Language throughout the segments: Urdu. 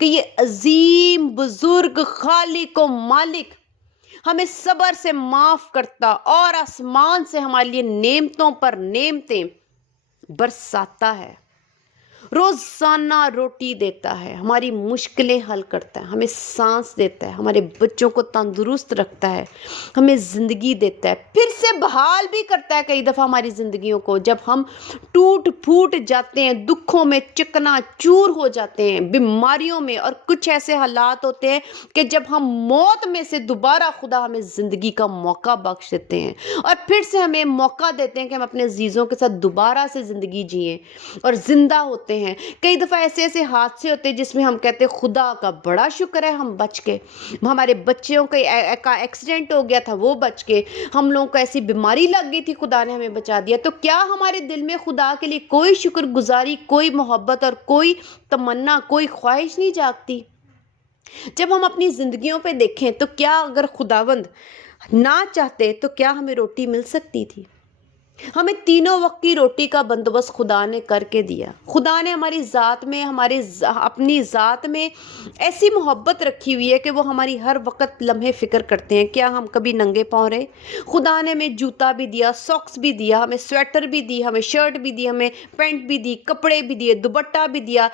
کہ یہ عظیم بزرگ خالق و مالک ہمیں صبر سے معاف کرتا اور آسمان سے ہمارے لیے نعمتوں پر نعمتیں برساتا ہے، روزانہ روٹی دیتا ہے، ہماری مشکلیں حل کرتا ہے، ہمیں سانس دیتا ہے، ہمارے بچوں کو تندرست رکھتا ہے، ہمیں زندگی دیتا ہے، پھر سے بحال بھی کرتا ہے کئی دفعہ ہماری زندگیوں کو، جب ہم ٹوٹ پھوٹ جاتے ہیں، دکھوں میں چکنا چور ہو جاتے ہیں، بیماریوں میں، اور کچھ ایسے حالات ہوتے ہیں کہ جب ہم موت میں سے دوبارہ خدا ہمیں زندگی کا موقع بخش دیتے ہیں اور پھر سے ہمیں موقع دیتے ہیں کہ ہم اپنے عزیزوں کے ساتھ دوبارہ سے زندگی جئیں اور زندہ ہوتے ہیں۔ کئی دفعہ ایسے ایسے حادثے ہوتے ہیں جس میں ہم کہتے ہیں خدا کا بڑا شکر ہے ہم بچ گئے، ہمارے بچوں کا ایکسیڈنٹ ہو گیا تھا وہ بچ گئے، ہم لوگوں کو ایسی بیماری لگ گئی تھی خدا نے ہمیں بچا دیا۔ تو کیا ہمارے دل میں خدا کے لیے کوئی شکر گزاری، کوئی محبت اور کوئی تمنا، کوئی خواہش نہیں جاگتی؟ جب ہم اپنی زندگیوں پہ دیکھیں تو کیا اگر خداوند نہ چاہتے تو کیا ہمیں روٹی مل سکتی تھی؟ ہمیں تینوں وقت کی روٹی کا بندوبست خدا نے کر کے دیا۔ خدا نے ہماری ذات میں، اپنی ذات میں ایسی محبت رکھی ہوئی ہے کہ وہ ہماری ہر وقت لمحے فکر کرتے ہیں۔ کیا ہم کبھی ننگے پاؤں رہے؟ خدا نے ہمیں جوتا بھی دیا، ساکس بھی دیا، ہمیں سویٹر بھی دی، ہمیں شرٹ بھی دی، ہمیں پینٹ بھی دی، کپڑے بھی دیے، دوپٹہ بھی دیا،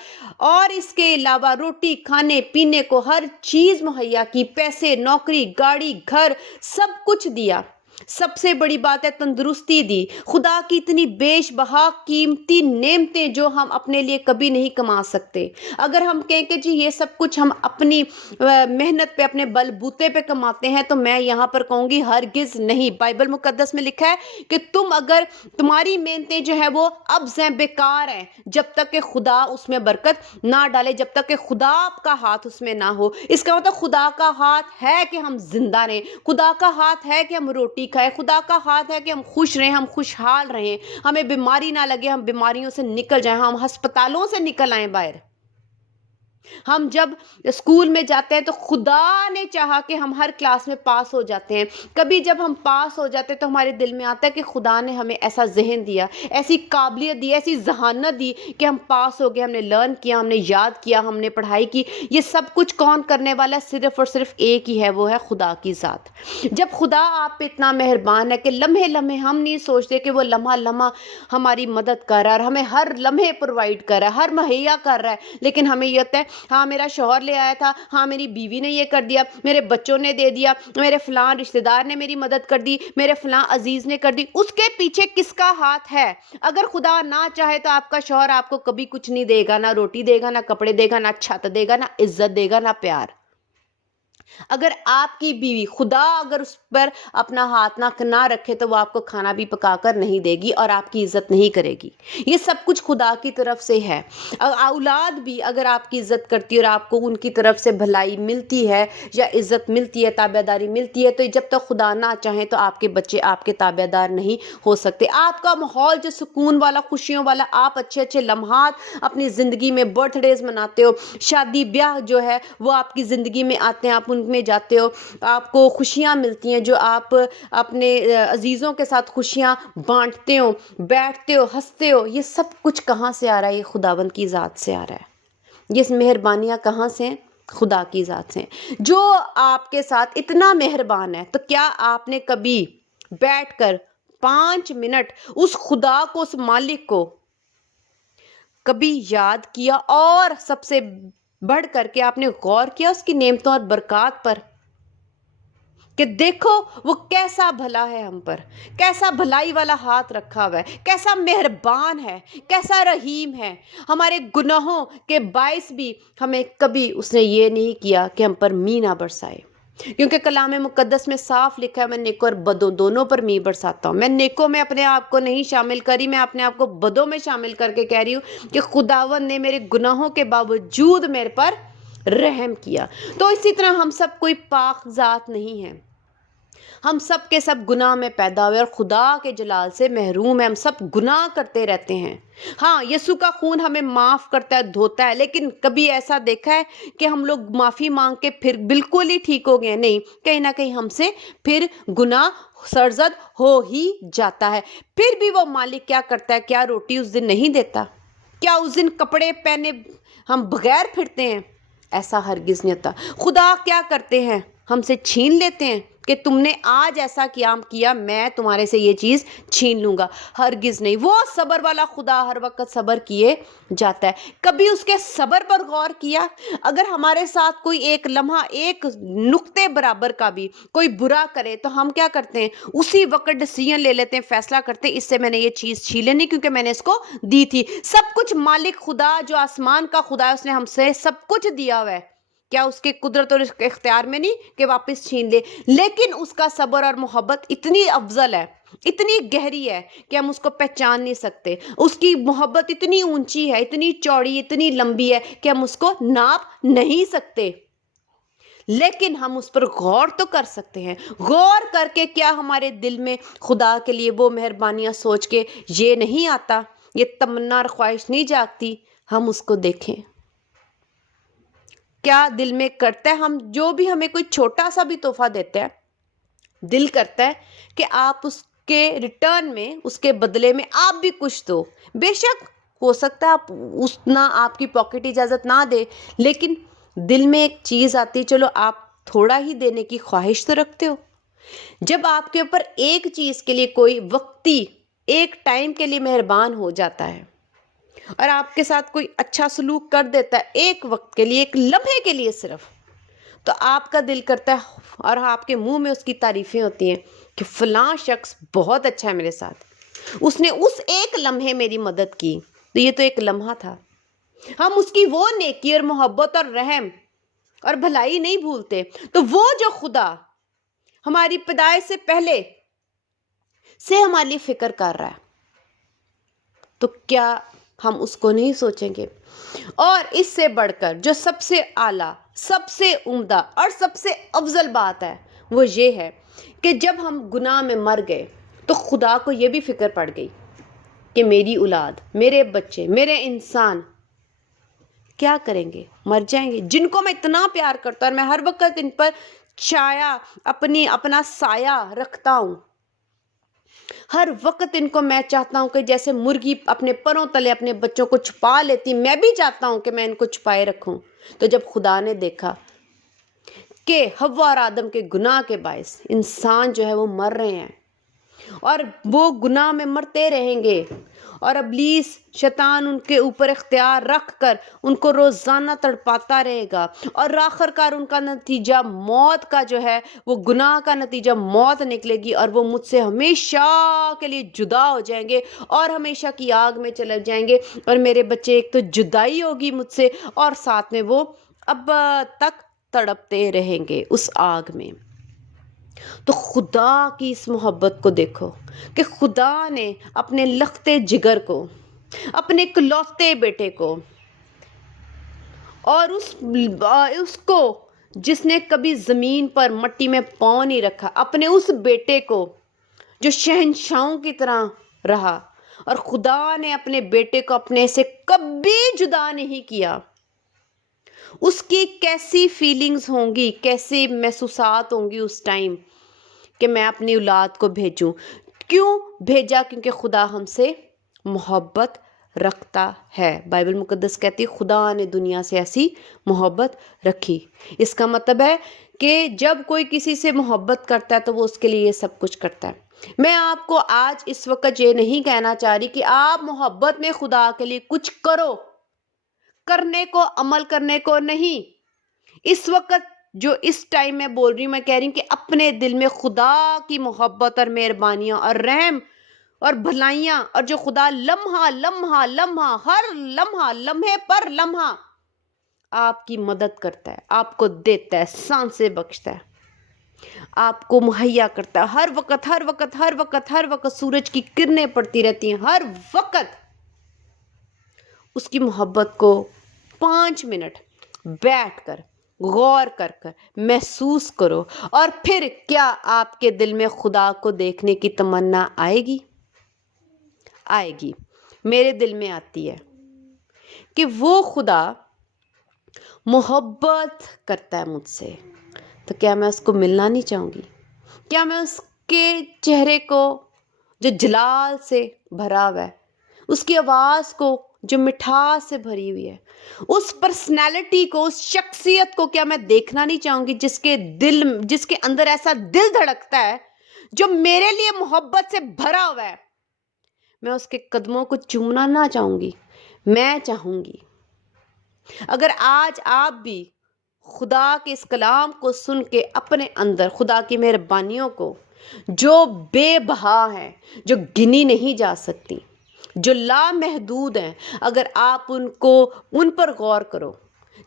اور اس کے علاوہ روٹی، کھانے پینے کو ہر چیز مہیا کی، پیسے، نوکری، گاڑی، گھر، سب کچھ دیا۔ سب سے بڑی بات ہے تندرستی دی۔ خدا کی اتنی بیش بہا قیمتی نعمتیں جو ہم اپنے لیے کبھی نہیں کما سکتے۔ اگر ہم کہیں کہ جی یہ سب کچھ ہم اپنی محنت پہ، اپنے بل بوتے پہ کماتے ہیں، تو میں یہاں پر کہوں گی ہرگز نہیں۔ بائبل مقدس میں لکھا ہے کہ تمہاری محنتیں جو ہے وہ عبث ہیں، بیکار ہیں، جب تک کہ خدا اس میں برکت نہ ڈالے، جب تک کہ خدا کا ہاتھ اس میں نہ ہو۔ اس کا مطلب خدا کا ہاتھ ہے کہ ہم زندہ رہیں، خدا کا ہاتھ ہے کہ ہم روٹی کھائیں، خدا کا ہاتھ ہے کہ ہم خوش رہیں، ہم خوشحال رہیں، ہمیں بیماری نہ لگے، ہم بیماریوں سے نکل جائیں، ہم ہسپتالوں سے نکل آئیں باہر۔ ہم جب اسکول میں جاتے ہیں تو خدا نے چاہا کہ ہم ہر کلاس میں پاس ہو جاتے ہیں۔ کبھی جب ہم پاس ہو جاتے ہیں تو ہمارے دل میں آتا ہے کہ خدا نے ہمیں ایسا ذہن دیا، ایسی قابلیت دی، ایسی ذہانت دی کہ ہم پاس ہو گئے، ہم نے لرن کیا، ہم نے یاد کیا، ہم نے پڑھائی کی۔ یہ سب کچھ کون کرنے والا ہے؟ صرف اور صرف ایک ہی ہے، وہ ہے خدا کی ذات۔ جب خدا آپ پہ اتنا مہربان ہے کہ لمحے لمحے ہم نہیں سوچتے کہ وہ لمحہ لمحہ ہماری مدد کر رہا ہے اور ہمیں ہر لمحے پرووائڈ کر رہا ہے، ہر مہیا کر رہا ہے، لیکن ہمیں یہ ہوتا ہے ہاں میرا شوہر لے آیا تھا، ہاں میری بیوی نے یہ کر دیا، میرے بچوں نے دے دیا، میرے فلاں رشتہ دار نے میری مدد کر دی، میرے فلاں عزیز نے کر دی۔ اس کے پیچھے کس کا ہاتھ ہے؟ اگر خدا نہ چاہے تو آپ کا شوہر آپ کو کبھی کچھ نہیں دے گا، نہ روٹی دے گا، نہ کپڑے دے گا، نہ چھت دے گا، نہ عزت دے گا، نہ پیار۔ اگر آپ کی بیوی، خدا اگر اس پر اپنا ہاتھ نہ رکھے تو وہ آپ کو کھانا بھی پکا کر نہیں دے گی اور آپ کی عزت نہیں کرے گی۔ یہ سب کچھ خدا کی طرف سے ہے۔ اولاد بھی اگر آپ کی عزت کرتی ہے اور آپ کو ان کی طرف سے بھلائی ملتی ہے یا عزت ملتی ہے، تابع داری ملتی ہے، تو جب تک خدا نہ چاہے تو آپ کے بچے آپ کے تابع دار نہیں ہو سکتے۔ آپ کا ماحول جو سکون والا، خوشیوں والا، آپ اچھے اچھے لمحات اپنی زندگی میں، برتھ ڈیز مناتے ہو، شادی بیاہ جو ہے وہ آپ کی زندگی میں آتے ہیں، آپ ان میں جاتے ہو، آپ کو خوشیاں ملتی ہیں، جو آپ اپنے عزیزوں کے ساتھ خوشیاں بانٹتے ہو، بیٹھتے ہو، ہنستے ہو، یہ سب کچھ کہاں سے آ رہا ہے؟ یہ خداوند کی ذات سے آ رہا ہے۔ یہ مہربانیاں کہاں سے ہیں؟ خدا کی ذات سے ہیں۔ جو آپ کے ساتھ اتنا مہربان ہے، تو کیا آپ نے کبھی بیٹھ کر 5 منٹ اس خدا کو، اس مالک کو کبھی یاد کیا؟ اور سب سے بڑھ کر کے آپ نے غور کیا اس کی نعمتوں اور برکات پر، کہ دیکھو وہ کیسا بھلا ہے ہم پر، کیسا بھلائی والا ہاتھ رکھا ہوا ہے، کیسا مہربان ہے، کیسا رحیم ہے۔ ہمارے گناہوں کے باعث بھی ہمیں کبھی اس نے یہ نہیں کیا کہ ہم پر مینہ نہ برسائے، کیونکہ کلام مقدس میں صاف لکھا ہے میں نیکوں اور بدوں دونوں پر می برساتا ہوں۔ میں نیکوں میں اپنے آپ کو نہیں شامل کری، میں اپنے آپ کو بدوں میں شامل کر کے کہہ رہی ہوں کہ خداوند نے میرے گناہوں کے باوجود میرے پر رحم کیا۔ تو اسی طرح ہم سب کوئی پاک ذات نہیں ہے، ہم سب کے سب گناہ میں پیدا ہوئے اور خدا کے جلال سے محروم ہیں، ہم سب گناہ کرتے رہتے ہیں۔ ہاں یسوع کا خون ہمیں معاف کرتا ہے، دھوتا ہے، لیکن کبھی ایسا دیکھا ہے کہ ہم لوگ معافی مانگ کے پھر بالکل ہی ٹھیک ہو گئے؟ نہیں، کہیں نہ کہیں ہم سے پھر گناہ سرزد ہو ہی جاتا ہے۔ پھر بھی وہ مالک کیا کرتا ہے؟ کیا روٹی اس دن نہیں دیتا؟ کیا اس دن کپڑے پہنے ہم بغیر پھرتے ہیں؟ ایسا ہرگز نہیں ہوتا۔ خدا کیا کرتے ہیں؟ ہم سے چھین لیتے ہیں کہ تم نے آج ایسا کیا میں تمہارے سے یہ چیز چھین لوں گا، ہرگز نہیں۔ وہ صبر والا خدا ہر وقت صبر کیے جاتا ہے۔ کبھی اس کے صبر پر غور کیا؟ اگر ہمارے ساتھ کوئی ایک لمحہ ایک نقطے برابر کا بھی کوئی برا کرے تو ہم کیا کرتے ہیں؟ اسی وقت ڈیسیژن لے لیتے ہیں، فیصلہ کرتے ہیں اس سے میں نے یہ چیز چھین لینی کیونکہ میں نے اس کو دی تھی۔ سب کچھ مالک خدا جو آسمان کا خدا ہے اس نے ہم سے سب کچھ دیا ہوا ہے، کیا اس کے قدرت اور اس کے اختیار میں نہیں کہ واپس چھین لے؟ لیکن اس کا صبر اور محبت اتنی افضل ہے، اتنی گہری ہے کہ ہم اس کو پہچان نہیں سکتے۔ اس کی محبت اتنی اونچی ہے، اتنی چوڑی، اتنی لمبی ہے کہ ہم اس کو ناپ نہیں سکتے، لیکن ہم اس پر غور تو کر سکتے ہیں۔ غور کر کے کیا ہمارے دل میں خدا کے لیے وہ مہربانیاں سوچ کے یہ نہیں آتا، یہ تمنا اور خواہش نہیں جاگتی ہم اس کو دیکھیں؟ کیا دل میں کرتا ہے؟ ہم جو بھی ہمیں کوئی چھوٹا سا بھی تحفہ دیتے ہیں، دل کرتا ہے کہ آپ اس کے ریٹرن میں، اس کے بدلے میں آپ بھی کچھ دو۔ بے شک ہو سکتا ہے آپ اتنا آپ کی پاکٹ اجازت نہ دے، لیکن دل میں ایک چیز آتی ہے، چلو آپ تھوڑا ہی دینے کی خواہش تو رکھتے ہو۔ جب آپ کے اوپر ایک چیز کے لیے کوئی وقتی ایک ٹائم کے لیے مہربان ہو جاتا ہے اور آپ کے ساتھ کوئی اچھا سلوک کر دیتا ہے ایک وقت کے لیے، ایک لمحے کے لیے صرف، تو آپ کا دل کرتا ہے اور آپ کے منہ میں اس کی تعریفیں ہوتی ہیں کہ فلاں شخص بہت اچھا ہے میرے ساتھ، اس نے اس ایک لمحے میری مدد کی، تو یہ تو ایک لمحہ تھا۔ ہم اس کی وہ نیکی اور محبت اور رحم اور بھلائی نہیں بھولتے۔ تو وہ جو خدا ہماری پیدائش سے پہلے سے ہمارے لیے فکر کر رہا ہے، تو کیا ہم اس کو نہیں سوچیں گے؟ اور اس سے بڑھ کر جو سب سے اعلیٰ، سب سے عمدہ اور سب سے افضل بات ہے وہ یہ ہے کہ جب ہم گناہ میں مر گئے تو خدا کو یہ بھی فکر پڑ گئی کہ میری اولاد، میرے بچے، میرے انسان کیا کریں گے؟ مر جائیں گے، جن کو میں اتنا پیار کرتا ہوں اور میں ہر وقت ان پر اپنا سایہ رکھتا ہوں، ہر وقت ان کو میں چاہتا ہوں کہ جیسے مرغی اپنے پروں تلے اپنے بچوں کو چھپا لیتی، میں بھی چاہتا ہوں کہ میں ان کو چھپائے رکھوں۔ تو جب خدا نے دیکھا کہ حوا اور آدم کے گناہ کے باعث انسان جو ہے وہ مر رہے ہیں اور وہ گناہ میں مرتے رہیں گے، اور ابلیس شیطان ان کے اوپر اختیار رکھ کر ان کو روزانہ تڑپاتا رہے گا، اور آخر کار ان کا نتیجہ موت کا جو ہے وہ گناہ کا نتیجہ موت نکلے گی، اور وہ مجھ سے ہمیشہ کے لیے جدا ہو جائیں گے اور ہمیشہ کی آگ میں چلے جائیں گے، اور میرے بچے ایک تو جدائی ہوگی مجھ سے اور ساتھ میں وہ اب تک تڑپتے رہیں گے اس آگ میں۔ تو خدا کی اس محبت کو دیکھو کہ خدا نے اپنے لختے جگر کو، اپنے اکلوتے بیٹے کو، اور اس کو جس نے کبھی زمین پر مٹی میں پاؤں نہیں رکھا، اپنے اس بیٹے کو جو شہنشاہوں کی طرح رہا، اور خدا نے اپنے بیٹے کو اپنے سے کبھی جدا نہیں کیا۔ اس کی کیسی فیلنگز ہوں گی، کیسی محسوسات ہوں گی اس ٹائم کہ میں اپنی اولاد کو بھیجوں۔ کیوں بھیجا؟ کیونکہ خدا ہم سے محبت رکھتا ہے۔ بائبل مقدس کہتی ہے خدا نے دنیا سے ایسی محبت رکھی۔ اس کا مطلب ہے کہ جب کوئی کسی سے محبت کرتا ہے تو وہ اس کے لیے یہ سب کچھ کرتا ہے۔ میں آپ کو آج اس وقت یہ نہیں کہنا چاہ رہی کہ آپ محبت میں خدا کے لیے کچھ کرو، کرنے کو، عمل کرنے کو نہیں۔ اس وقت جو اس ٹائم میں بول رہی ہوں، میں کہہ رہی ہوں کہ اپنے دل میں خدا کی محبت اور مہربانیاں اور رحم اور بھلائیاں، اور جو خدا لمحہ لمحہ لمحہ، ہر لمحہ، لمحے پر لمحہ آپ کی مدد کرتا ہے، آپ کو دیتا ہے، سانسیں بخشتا ہے، آپ کو مہیا کرتا ہے، ہر وقت ہر وقت ہر وقت ہر وقت سورج کی کرنیں پڑتی رہتی ہیں، ہر وقت اس کی محبت کو 5 منٹ بیٹھ کر غور کر محسوس کرو، اور پھر کیا آپ کے دل میں خدا کو دیکھنے کی تمنا آئے گی؟ آئے گی۔ میرے دل میں آتی ہے کہ وہ خدا محبت کرتا ہے مجھ سے، تو کیا میں اس کو ملنا نہیں چاہوں گی؟ کیا میں اس کے چہرے کو جو جلال سے بھرا ہوا ہے، اس کی آواز کو جو مٹھاس سے بھری ہوئی ہے، اس پرسنالٹی کو، اس شخصیت کو کیا میں دیکھنا نہیں چاہوں گی جس کے اندر ایسا دل دھڑکتا ہے، جو میرے لیے محبت سے بھرا ہوا ہے؟ میں اس کے قدموں کو چومنا نہ چاہوں گی، میں چاہوں گی اگر آج آپ بھی خدا کے اس کلام کو سن کے اپنے اندر خدا کی مہربانیوں کو، جو بے بہا ہیں، جو گنی نہیں جا سکتی، جو لامحدود ہیں، اگر آپ ان پر غور کرو،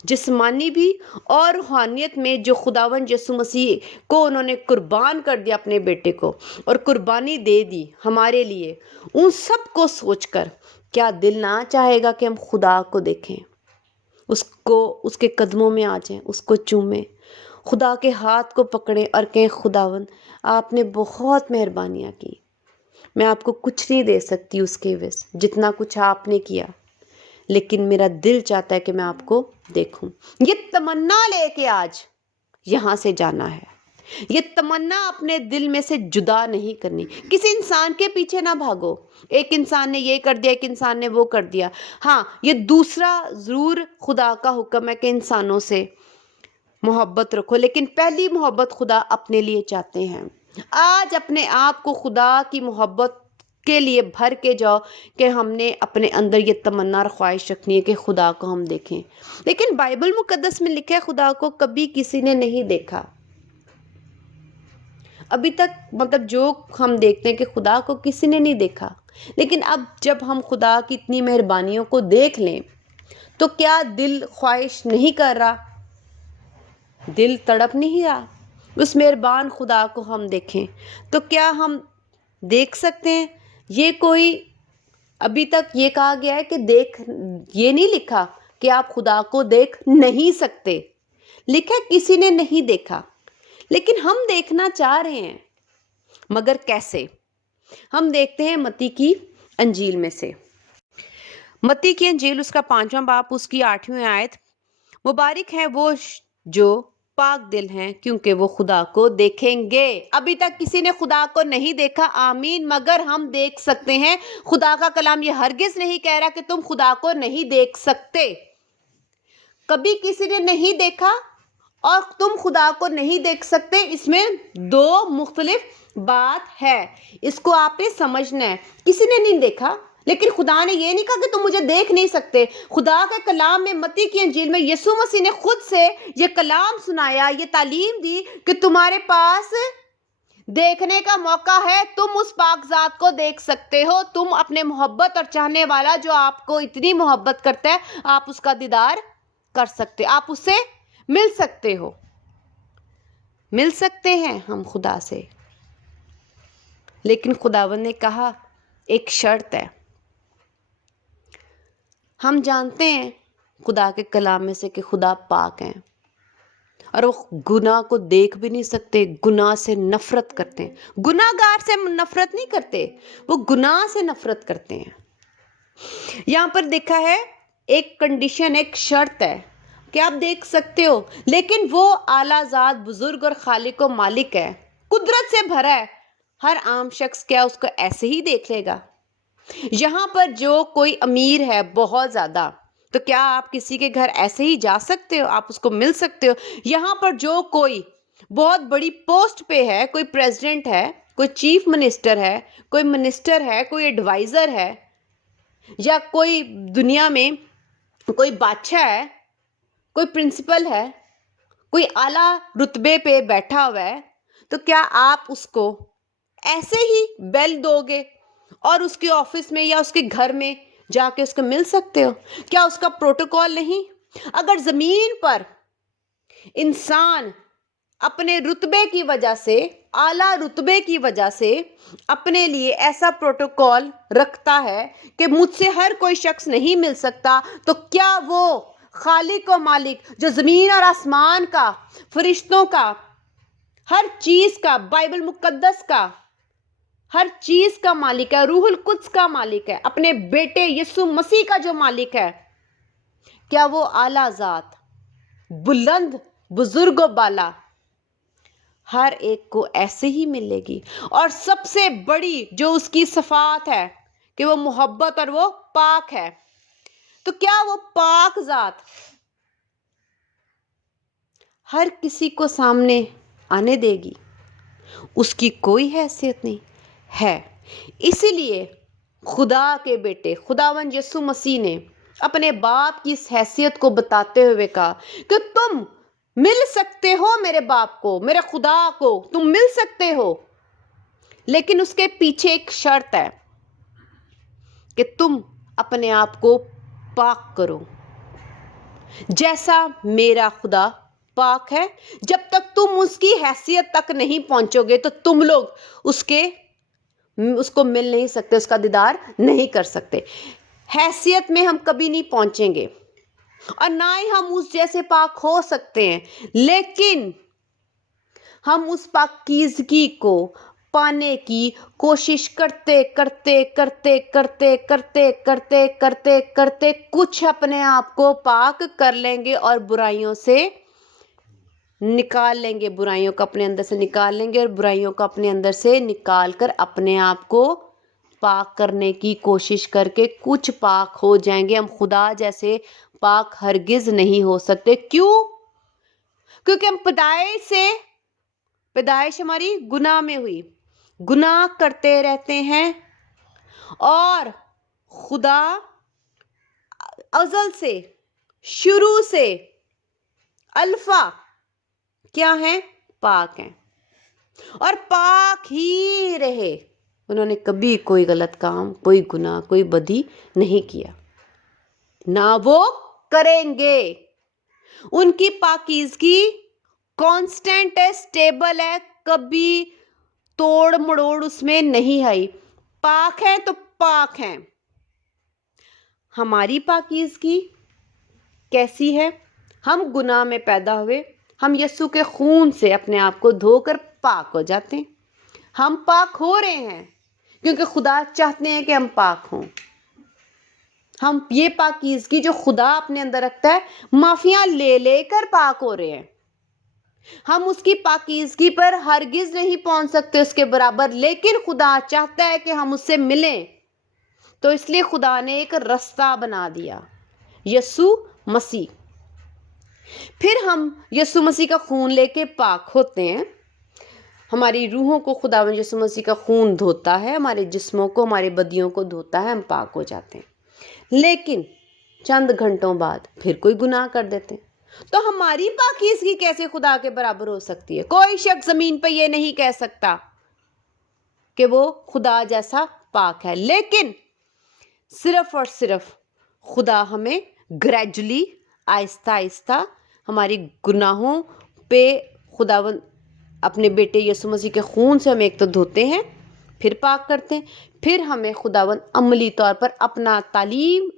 جسمانی بھی اور روحانیت میں، جو خداوند یسوع مسیح کو انہوں نے قربان کر دیا اپنے بیٹے کو، اور قربانی دے دی ہمارے لیے، ان سب کو سوچ کر کیا دل نہ چاہے گا کہ ہم خدا کو دیکھیں، اس کے قدموں میں آ جائیں، اس کو چومیں، خدا کے ہاتھ کو پکڑیں اور کہیں خداوند آپ نے بہت مہربانیاں کی، میں آپ کو کچھ نہیں دے سکتی اس کے عوض جتنا کچھ آپ نے کیا، لیکن میرا دل چاہتا ہے کہ میں آپ کو دیکھوں۔ یہ تمنا لے کے آج یہاں سے جانا ہے، یہ تمنا اپنے دل میں سے جدا نہیں کرنی، کسی انسان کے پیچھے نہ بھاگو، ایک انسان نے یہ کر دیا، ایک انسان نے وہ کر دیا، ہاں یہ دوسرا ضرور خدا کا حکم ہے کہ انسانوں سے محبت رکھو، لیکن پہلی محبت خدا اپنے لیے چاہتے ہیں۔ آج اپنے آپ کو خدا کی محبت کے لیے بھر کے جاؤ کہ ہم نے اپنے اندر یہ تمنا اور خواہش رکھنی ہے کہ خدا کو ہم دیکھیں، لیکن بائبل مقدس میں لکھا ہے خدا کو کبھی کسی نے نہیں دیکھا ابھی تک، مطلب جو ہم دیکھتے ہیں کہ خدا کو کسی نے نہیں دیکھا، لیکن اب جب ہم خدا کی اتنی مہربانیوں کو دیکھ لیں تو کیا دل خواہش نہیں کر رہا، دل تڑپ نہیں رہا اس مہربان خدا کو ہم دیکھیں؟ تو کیا ہم دیکھ سکتے ہیں؟ یہ کوئی ابھی تک یہ کہا گیا ہے کہ یہ نہیں لکھا کہ آپ خدا کو دیکھ نہیں سکتے، لکھا کسی نے نہیں دیکھا، لیکن ہم دیکھنا چاہ رہے ہیں، مگر کیسے؟ ہم دیکھتے ہیں متی کی انجیل میں سے، متی کی انجیل اس کا 5واں باب اس کی 8ویں آیت، مبارک ہیں وہ جو پاک دل ہیں کیونکہ وہ خدا کو دیکھیں گے۔ ابھی تک کسی نے خدا کو نہیں دیکھا، آمین، مگر ہم دیکھ سکتے ہیں۔ خدا کا کلام یہ ہرگز نہیں کہہ رہا کہ تم خدا کو نہیں دیکھ سکتے، کبھی کسی نے نہیں دیکھا اور تم خدا کو نہیں دیکھ سکتے، اس میں دو مختلف بات ہے، اس کو آپ نے سمجھنا ہے۔ کسی نے نہیں دیکھا، لیکن خدا نے یہ نہیں کہا کہ تم مجھے دیکھ نہیں سکتے۔ خدا کے کلام میں متی کی انجیل میں یسوع مسیح نے خود سے یہ کلام سنایا، یہ تعلیم دی کہ تمہارے پاس دیکھنے کا موقع ہے، تم اس پاک ذات کو دیکھ سکتے ہو، تم اپنے محبت اور چاہنے والا جو آپ کو اتنی محبت کرتا ہے، آپ اس کا دیدار کر سکتے، آپ اس سے مل سکتے ہو، مل سکتے ہیں ہم خدا سے، لیکن خداوند نے کہا ایک شرط ہے۔ ہم جانتے ہیں خدا کے کلام میں سے کہ خدا پاک ہیں اور وہ گناہ کو دیکھ بھی نہیں سکتے، گناہ سے نفرت کرتے ہیں، گناہ گار سے نفرت نہیں کرتے، وہ گناہ سے نفرت کرتے ہیں۔ یہاں پر دیکھا ہے ایک کنڈیشن، ایک شرط ہے کہ آپ دیکھ سکتے ہو، لیکن وہ اعلیٰ ذات، بزرگ اور خالق و مالک ہے، قدرت سے بھرا ہے، ہر عام شخص کیا اس کو ایسے ہی دیکھ لے گا؟ یہاں پر جو کوئی امیر ہے بہت زیادہ، تو کیا آپ کسی کے گھر ایسے ہی جا سکتے ہو؟ آپ اس کو مل سکتے ہو؟ یہاں پر جو کوئی بہت بڑی پوسٹ پہ ہے، کوئی پریزیڈنٹ ہے، کوئی چیف منسٹر ہے، کوئی منسٹر ہے، کوئی ایڈوائزر ہے، یا کوئی دنیا میں کوئی بادشاہ ہے، کوئی پرنسپل ہے، کوئی اعلیٰ رتبے پہ بیٹھا ہوا ہے، تو کیا آپ اس کو ایسے ہی بیل دو گے اور اس کے آفس میں یا اس کے گھر میں جا کے اس کو مل سکتے ہو؟ کیا اس کا پروٹوکول نہیں؟ اگر زمین پر انسان اپنے رتبے کی وجہ سے، اعلیٰ رتبے کی وجہ سے اپنے لیے ایسا پروٹوکول رکھتا ہے کہ مجھ سے ہر کوئی شخص نہیں مل سکتا، تو کیا وہ خالق و مالک جو زمین اور آسمان کا، فرشتوں کا، ہر چیز کا، بائبل مقدس کا، ہر چیز کا مالک ہے، روح القدس کا مالک ہے، اپنے بیٹے یسوع مسیح کا جو مالک ہے، کیا وہ اعلیٰ ذات، بلند، بزرگ و بالا، ہر ایک کو ایسے ہی ملے گی؟ اور سب سے بڑی جو اس کی صفات ہے کہ وہ محبت اور وہ پاک ہے، تو کیا وہ پاک ذات ہر کسی کو سامنے آنے دے گی؟ اس کی کوئی حیثیت نہیں ہے۔ اسی لیے خدا کے بیٹے خداوند یسوع مسیح نے اپنے باپ کی اس حیثیت کو بتاتے ہوئے کہا کہ تم مل سکتے ہو میرے باپ کو، میرے خدا کو تم مل سکتے ہو، لیکن اس کے پیچھے ایک شرط ہے کہ تم اپنے آپ کو پاک کرو جیسا میرا خدا پاک ہے۔ جب تک تم اس کی حیثیت تک نہیں پہنچو گے تو تم لوگ اس کو مل نہیں سکتے، اس کا دیدار نہیں کر سکتے۔ حیثیت میں ہم کبھی نہیں پہنچیں گے اور نہ ہی ہم اس جیسے پاک ہو سکتے ہیں، لیکن ہم اس پاکیزگی کو پانے کی کوشش کرتے کرتے کرتے کرتے کرتے کرتے کرتے کرتے کچھ اپنے آپ کو پاک کر لیں گے اور برائیوں سے نکال لیں گے، برائیوں کو اپنے اندر سے نکال لیں گے اور برائیوں کو اپنے اندر سے نکال کر اپنے آپ کو پاک کرنے کی کوشش کر کے کچھ پاک ہو جائیں گے۔ ہم خدا جیسے پاک ہرگز نہیں ہو سکتے۔ کیوں؟ کیونکہ ہم پیدائش ہماری گناہ میں ہوئی، گناہ کرتے رہتے ہیں اور خدا ازل سے، شروع سے الفا کیا ہیں؟ پاک ہیں اور پاک ہی رہے۔ انہوں نے کبھی کوئی غلط کام، کوئی گناہ، کوئی بدی نہیں کیا، نہ وہ کریں گے۔ ان کی پاکیزگی کانسٹنٹ ہے، سٹیبل ہے، کبھی توڑ مڑوڑ اس میں نہیں آئی۔ پاک ہے تو پاک ہیں۔ ہماری پاکیزگی کیسی ہے؟ ہم گناہ میں پیدا ہوئے، ہم یسوع کے خون سے اپنے آپ کو دھو کر پاک ہو جاتے ہیں۔ ہم پاک ہو رہے ہیں کیونکہ خدا چاہتے ہیں کہ ہم پاک ہوں۔ ہم یہ پاکیزگی جو خدا اپنے اندر رکھتا ہے، معافیاں لے لے کر پاک ہو رہے ہیں۔ ہم اس کی پاکیزگی پر ہرگز نہیں پہنچ سکتے اس کے برابر، لیکن خدا چاہتا ہے کہ ہم اس سے ملیں، تو اس لیے خدا نے ایک رستہ بنا دیا، یسوع مسیح۔ پھر ہم یسوع مسیح کا خون لے کے پاک ہوتے ہیں۔ ہماری روحوں کو خداوند یسوع مسیح کا خون دھوتا ہے، ہمارے جسموں کو، ہماری بدیوں کو دھوتا ہے، ہم پاک ہو جاتے ہیں۔ لیکن چند گھنٹوں بعد پھر کوئی گناہ کر دیتے ہیں، تو ہماری پاکیزگی کیسے خدا کے برابر ہو سکتی ہے؟ کوئی شخص زمین پہ یہ نہیں کہہ سکتا کہ وہ خدا جیسا پاک ہے، لیکن صرف اور صرف خدا ہمیں گریجولی، آہستہ آہستہ ہماری گناہوں پہ خداوند اپنے بیٹے یسوع مسیح کے خون سے ہمیں ایک تو دھوتے ہیں، پھر پاک کرتے ہیں، پھر ہمیں خداوند عملی طور پر اپنا تعلیم،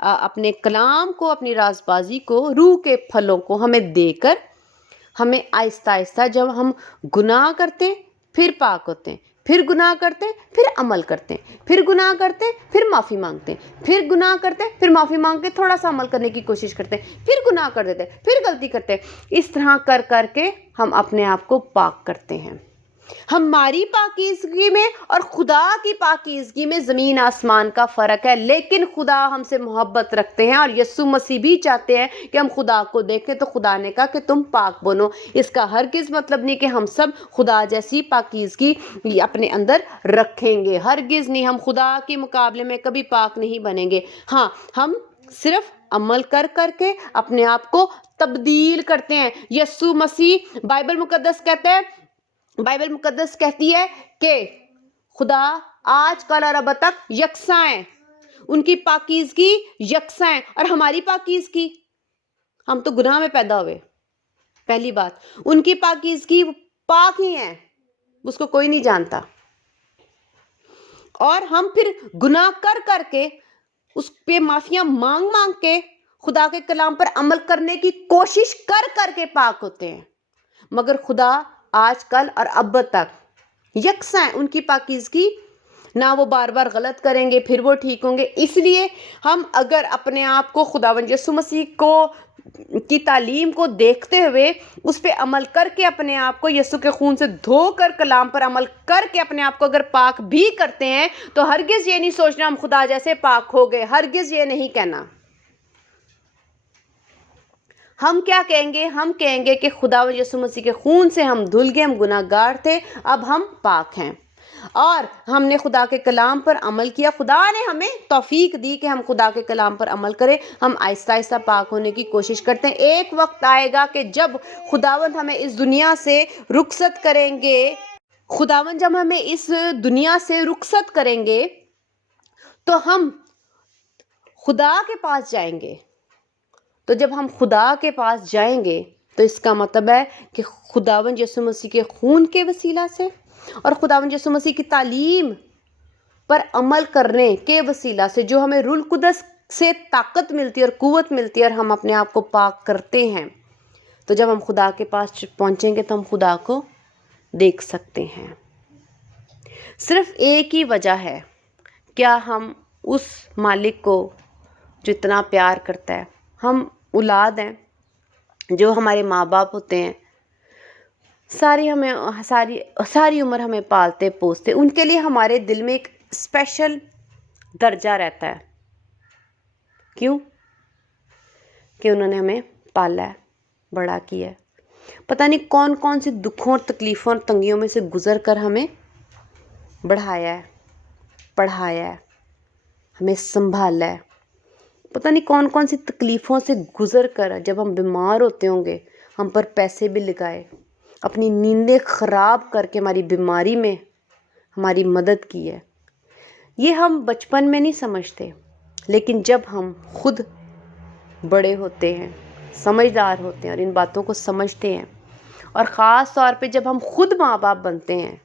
اپنے کلام کو، اپنی راز بازی کو، روح کے پھلوں کو ہمیں دے کر ہمیں آہستہ آہستہ، جب ہم گناہ کرتے ہیں پھر پاک ہوتے ہیں، پھر گناہ کرتے ہیں پھر عمل کرتے ہیں، پھر گناہ کرتے ہیں پھر معافی مانگتے ہیں، پھر گناہ کرتے ہیں پھر معافی مانگ کے تھوڑا سا عمل کرنے کی کوشش کرتے ہیں، پھر گناہ کر دیتے ہیں، پھر غلطی کرتے ہیں۔ اس طرح کر کر کے ہم اپنے آپ کو پاک کرتے ہیں۔ ہماری پاکیزگی میں اور خدا کی پاکیزگی میں زمین آسمان کا فرق ہے، لیکن خدا ہم سے محبت رکھتے ہیں اور یسوع مسیح بھی چاہتے ہیں کہ ہم خدا کو دیکھیں، تو خدا نے کہا کہ تم پاک بنو۔ اس کا ہرگز مطلب نہیں کہ ہم سب خدا جیسی پاکیزگی اپنے اندر رکھیں گے، ہرگز نہیں، ہم خدا کے مقابلے میں کبھی پاک نہیں بنیں گے۔ ہاں، ہم صرف عمل کر کر کے اپنے آپ کو تبدیل کرتے ہیں۔ یسوع مسیح، بائبل مقدس کہتی ہے کہ خدا آج کل اور اب تک یکساں ہے، ان کی پاکیزگی یکساں ہے، اور ہماری پاکیزگی، ہم تو گناہ میں پیدا ہوئے، پہلی بات، ان کی پاکیزگی پاک ہی ہے، اس کو کوئی نہیں جانتا، اور ہم پھر گناہ کر کر کے اس پہ معافیاں مانگ مانگ کے خدا کے کلام پر عمل کرنے کی کوشش کر کر کے پاک ہوتے ہیں، مگر خدا آج کل اور اب تک یکساں ہے، ان کی پاکیزگی، نہ وہ بار بار غلط کریں گے پھر وہ ٹھیک ہوں گے۔ اس لیے ہم اگر اپنے آپ کو خداوند یسوع مسیح کی تعلیم کو دیکھتے ہوئے اس پہ عمل کر کے اپنے آپ کو یسوع کے خون سے دھو کر کلام پر عمل کر کے اپنے آپ کو اگر پاک بھی کرتے ہیں، تو ہرگز یہ نہیں سوچنا ہم خدا جیسے پاک ہو گئے، ہرگز یہ نہیں کہنا۔ ہم کیا کہیں گے؟ ہم کہیں گے کہ خداوند یسوع مسیح کے خون سے ہم دھل گئے، ہم گناہ گار تھے، اب ہم پاک ہیں، اور ہم نے خدا کے کلام پر عمل کیا، خدا نے ہمیں توفیق دی کہ ہم خدا کے کلام پر عمل کریں، ہم آہستہ آہستہ پاک ہونے کی کوشش کرتے ہیں۔ ایک وقت آئے گا کہ جب خداوند ہمیں اس دنیا سے رخصت کریں گے، خداوند جب ہمیں اس دنیا سے رخصت کریں گے تو ہم خدا کے پاس جائیں گے۔ تو جب ہم خدا کے پاس جائیں گے تو اس کا مطلب ہے کہ خداوند یسوع مسیح کے خون کے وسیلہ سے اور خداوند یسوع مسیح کی تعلیم پر عمل کرنے کے وسیلہ سے جو ہمیں روح القدس سے طاقت ملتی ہے اور قوت ملتی ہے اور ہم اپنے آپ کو پاک کرتے ہیں، تو جب ہم خدا کے پاس پہنچیں گے تو ہم خدا کو دیکھ سکتے ہیں۔ صرف ایک ہی وجہ ہے، کیا ہم اس مالک کو جو اتنا پیار کرتا ہے، ہم اولاد ہیں، جو ہمارے ماں باپ ہوتے ہیں، ساری عمر ہمیں پالتے پوستے، ان کے لیے ہمارے دل میں ایک اسپیشل درجہ رہتا ہے۔ کیوں؟ کہ انہوں نے ہمیں پالا ہے، بڑا کیا ہے، پتہ نہیں کون کون سی دکھوں اور تکلیفوں اور تنگیوں میں سے گزر کر ہمیں بڑھایا ہے، پڑھایا ہے، ہمیں سنبھالا ہے، پتہ نہیں کون کون سی تکلیفوں سے گزر کر جب ہم بیمار ہوتے ہوں گے ہم پر پیسے بھی لگائے، اپنی نیندیں خراب کر کے ہماری بیماری میں ہماری مدد کی ہے۔ یہ ہم بچپن میں نہیں سمجھتے، لیکن جب ہم خود بڑے ہوتے ہیں، سمجھدار ہوتے ہیں اور ان باتوں کو سمجھتے ہیں، اور خاص طور پہ جب ہم خود ماں باپ بنتے ہیں،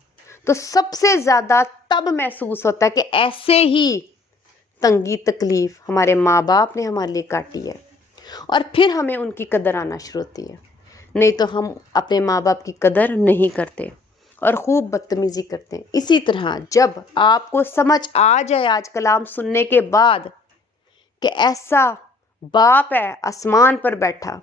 تو سب سے زیادہ تب محسوس ہوتا ہے کہ ایسے ہی تنگی تکلیف ہمارے ماں باپ نے ہمارے لیے کاٹی ہے، اور پھر ہمیں ان کی قدر آنا شروع ہوتی ہے۔ نہیں تو ہم اپنے ماں باپ کی قدر نہیں کرتے اور خوب بدتمیزی کرتے ہیں۔ اسی طرح جب آپ کو سمجھ آ جائے آج کلام سننے کے بعد کہ ایسا باپ ہے آسمان پر بیٹھا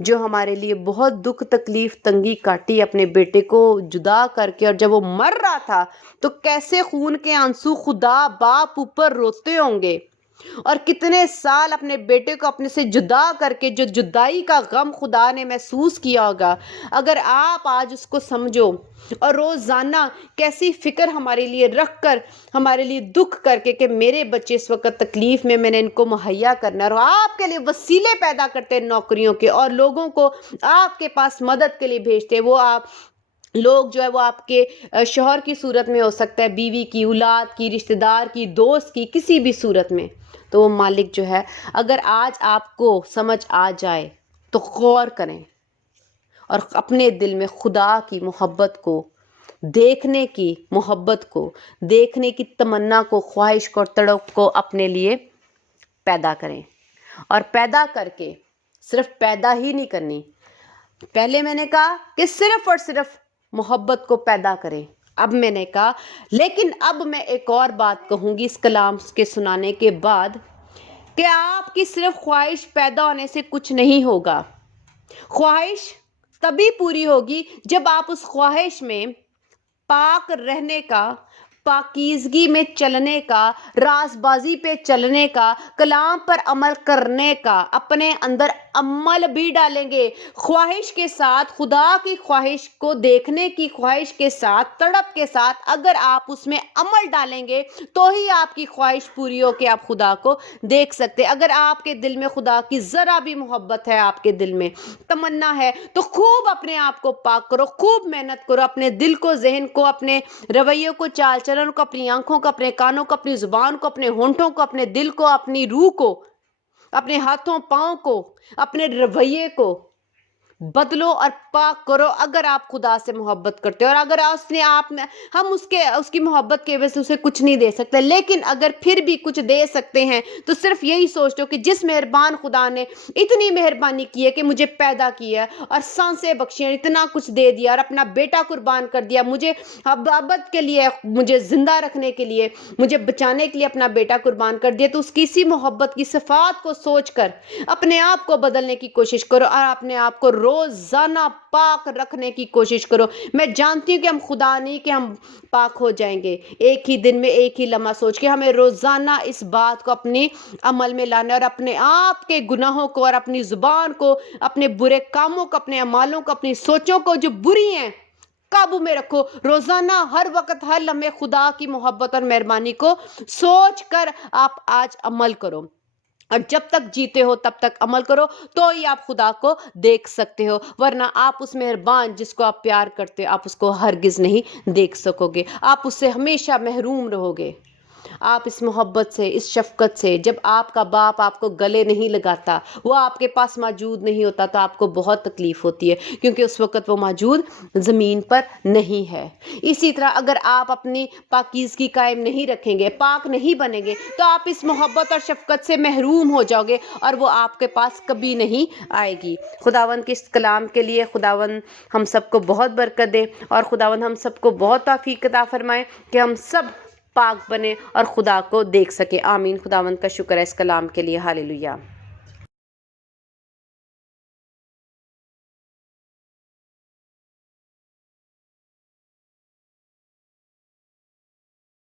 جو ہمارے لیے بہت دکھ تکلیف تنگی کاٹی اپنے بیٹے کو جدا کر کے، اور جب وہ مر رہا تھا تو کیسے خون کے آنسو خدا باپ اوپر روتے ہوں گے، اور کتنے سال اپنے بیٹے کو اپنے سے جدا کر کے جو جدائی کا غم خدا نے محسوس کیا ہوگا، اگر آپ آج اس کو سمجھو اور روزانہ کیسی فکر ہمارے لیے رکھ کر، ہمارے لیے دکھ کر کے کہ میرے بچے اس وقت تکلیف میں نے ان کو مہیا کرنا ہے، اور آپ کے لیے وسیلے پیدا کرتے ہیں نوکریوں کے، اور لوگوں کو آپ کے پاس مدد کے لیے بھیجتے ہیں۔ وہ آپ لوگ جو ہے وہ آپ کے شوہر کی صورت میں ہو سکتا ہے، بیوی کی، اولاد کی، رشتہ دار کی، دوست کی، کسی بھی صورت میں، تو وہ مالک جو ہے اگر آج آپ کو سمجھ آ جائے تو غور کریں اور اپنے دل میں خدا کی محبت کو دیکھنے کی محبت کو دیکھنے کی تمنا کو، خواہش کو اور تڑپ کو اپنے لیے پیدا کریں، اور پیدا کر کے صرف پیدا ہی نہیں کرنی۔ پہلے میں نے کہا کہ صرف اور صرف محبت کو پیدا کریں، اب میں نے کہا لیکن اب میں ایک اور بات کہوں گی اس کلام کے سنانے کے بعد، کہ آپ کی صرف خواہش پیدا ہونے سے کچھ نہیں ہوگا۔ خواہش تبھی پوری ہوگی جب آپ اس خواہش میں پاک رہنے کا، پاکیزگی میں چلنے کا، راز بازی پہ چلنے کا، کلام پر عمل کرنے کا، اپنے اندر عمل بھی ڈالیں گے، خواہش کے ساتھ، خدا کی خواہش کو دیکھنے کی خواہش کے ساتھ، تڑپ کے ساتھ اگر آپ اس میں عمل ڈالیں گے تو ہی آپ کی خواہش پوری ہو کہ آپ خدا کو دیکھ سکتے۔ اگر آپ کے دل میں خدا کی ذرا بھی محبت ہے، آپ کے دل میں تمنا ہے، تو خوب اپنے آپ کو پاک کرو، خوب محنت کرو، اپنے دل کو، ذہن کو، اپنے رویوں کو، چال چلن کو، اپنی آنکھوں کو، اپنے کانوں کو، اپنی زبان کو، اپنے ہونٹوں کو، اپنے دل کو، اپنی روح کو، اپنے ہاتھوں پاؤں کو، اپنے رویے کو بدلو اور پاک کرو اگر آپ خدا سے محبت کرتے ہو۔ اور اگر اس نے آپ میں ہم اس کی محبت کی وجہ سے اسے کچھ نہیں دے سکتے، لیکن اگر پھر بھی کچھ دے سکتے ہیں تو صرف یہی سوچو کہ جس مہربان خدا نے اتنی مہربانی کی ہے کہ مجھے پیدا کیا اور سانسیں بخشی اور اتنا کچھ دے دیا اور اپنا بیٹا قربان کر دیا مجھے ابد کے لیے، مجھے زندہ رکھنے کے لیے، مجھے بچانے کے لیے اپنا بیٹا قربان کر دیا، تو اس کی اسی محبت کی صفات کو سوچ کر اپنے آپ کو بدلنے کی کوشش کرو اور اپنے آپ کو روزانہ پاک رکھنے کی کوشش کرو۔ میں جانتی ہوں کہ ہم خدا نہیں کہ ہم پاک ہو جائیں گے، ایک ہی دن میں ایک ہی لمحہ سوچ کے ہمیں روزانہ اس بات کو اپنے عمل میں لانا اور اپنے آپ کے گناہوں کو اور اپنی زبان کو، اپنے برے کاموں کو، اپنے اعمالوں کو، اپنی سوچوں کو جو بری ہیں قابو میں رکھو۔ روزانہ ہر وقت ہر لمحے خدا کی محبت اور مہربانی کو سوچ کر آپ آج عمل کرو، اور جب تک جیتے ہو تب تک عمل کرو، تو ہی آپ خدا کو دیکھ سکتے ہو، ورنہ آپ اس مہربان جس کو آپ پیار کرتے ہو آپ اس کو ہرگز نہیں دیکھ سکو گے، آپ اس سے ہمیشہ محروم رہو گے۔ آپ اس محبت سے، اس شفقت سے، جب آپ کا باپ آپ کو گلے نہیں لگاتا، وہ آپ کے پاس موجود نہیں ہوتا، تو آپ کو بہت تکلیف ہوتی ہے، کیونکہ اس وقت وہ موجود زمین پر نہیں ہے۔ اسی طرح اگر آپ اپنی پاکیزگی قائم نہیں رکھیں گے، پاک نہیں بنیں گے، تو آپ اس محبت اور شفقت سے محروم ہو جاؤ گے، اور وہ آپ کے پاس کبھی نہیں آئے گی۔ خداوند کے اس کلام کے لیے خداوند ہم سب کو بہت برکت دے، اور خداوند ہم سب کو بہت توفیق عطا فرمائے کہ ہم سب پاک بنے اور خدا کو دیکھ سکے۔ آمین۔ خداوند کا شکر ہے اس کلام کے لیے۔ ہاللیلویہ۔